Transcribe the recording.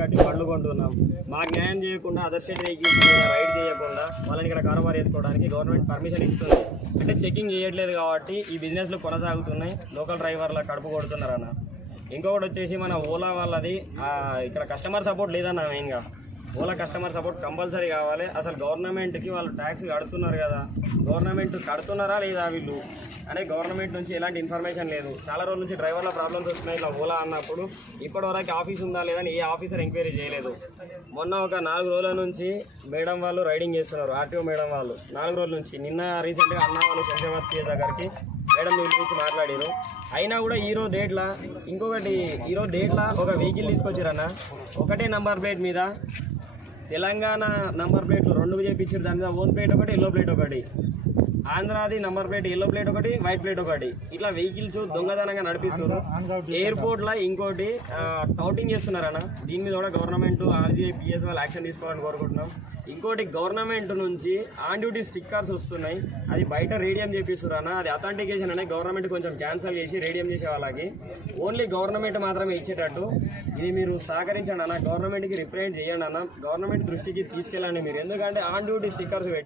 కట్టి పళ్ళు కొంటున్నాం. మాకు న్యాయం చేయకుండా అదర్ స్టేట్ వెహికల్స్ రైడ్ చేయకుండా వాళ్ళని ఇక్కడ కారోబార్ చేసుకోవడానికి గవర్నమెంట్ పర్మిషన్ ఇస్తుంది. అంటే చెకింగ్ చేయట్లేదు కాబట్టి ఈ బిజినెస్లు కొనసాగుతున్నాయి. లోకల్ డ్రైవర్ల కడుపు కొడుతున్నారన్న ఇంకొకటి వచ్చేసి మన ఓలా వాళ్ళది ఇక్కడ కస్టమర్ సపోర్ట్ లేదన్న మెయిన్గా ఓలా కస్టమర్ సపోర్ట్ కంపల్సరీ కావాలి. అసలు గవర్నమెంట్కి వాళ్ళు ట్యాక్స్ కడుతున్నారు కదా. గవర్నమెంట్ కడుతున్నారా లేదా వీళ్ళు? అనే గవర్నమెంట్ నుంచి ఎలాంటి ఇన్ఫర్మేషన్ లేదు. చాలా రోజుల నుంచి డ్రైవర్ల ప్రాబ్లమ్స్ వస్తున్నాయి ఇట్లా ఓలా అన్నప్పుడు. ఇప్పటివరకు ఆఫీస్ ఉందా లేదని ఏ ఆఫీసర్ ఎంక్వైరీ చేయలేదు. మొన్న ఒక నాలుగు రోజుల నుంచి మేడం వాళ్ళు రైడింగ్ చేస్తున్నారు. ఆర్టీఓ మేడం వాళ్ళు. నాలుగు రోజుల నుంచి. నిన్న రీసెంట్గా అన్న వాళ్ళు శంషాబాద్ పిఎస్ దగ్గరికి మేడం గురించి మాట్లాడారు. అయినా కూడా ఈ రోజు డేట్లా ఇంకొకటి ఈరో డేట్లా ఒక వెహికల్ తీసుకొచ్చారన్న. ఒకటే నంబర్ ప్లేట్ మీద తెలంగాణ నంబర్ ప్లేట్లు రెండు చేయించారు దాని మీద ఓన్ ప్లేట్ ఒకటి ఎల్లో ప్లేట్ ఒకటి. ఆంధ్రాది నంబర్ ప్లేట్ ఎల్లో ప్లేట్ ఒకటి వైట్ ప్లేట్ ఒకటి. ఇట్లా వెహికల్స్ దొంగతనంగా నడిపిస్తారు ఎయిర్పోర్ట్లో ఇంకోటి టౌటింగ్ చేస్తున్నారన్న దీని మీద కూడా గవర్నమెంట్ ఆర్జీఐ పిఎస్ వాళ్ళు యాక్షన్ తీసుకోవాలని కోరుకుంటున్నాం. ఇంకోటి గవర్నమెంట్ నుంచి ఆన్ డ్యూటీ స్టిక్కర్స్ వస్తున్నాయి. అది బయట రేడియం చేపిస్తున్నారు అది అథెంటికేషన్ అనేది గవర్నమెంట్ కొంచెం క్యాన్సిల్ చేసి రేడియం చేసే వాళ్ళకి. ఓన్లీ గవర్నమెంట్ మాత్రమే ఇచ్చేటట్టు. ఇది మీరు సహకరించండి అన్న. గవర్నమెంట్కి రిప్రజెంట్ చేయండి అన్న. గవర్నమెంట్ దృష్టికి తీసుకెళ్ళండి మీరు. ఎందుకంటే ఆన్ డ్యూటీ స్టిక్కర్స్ పెట్టి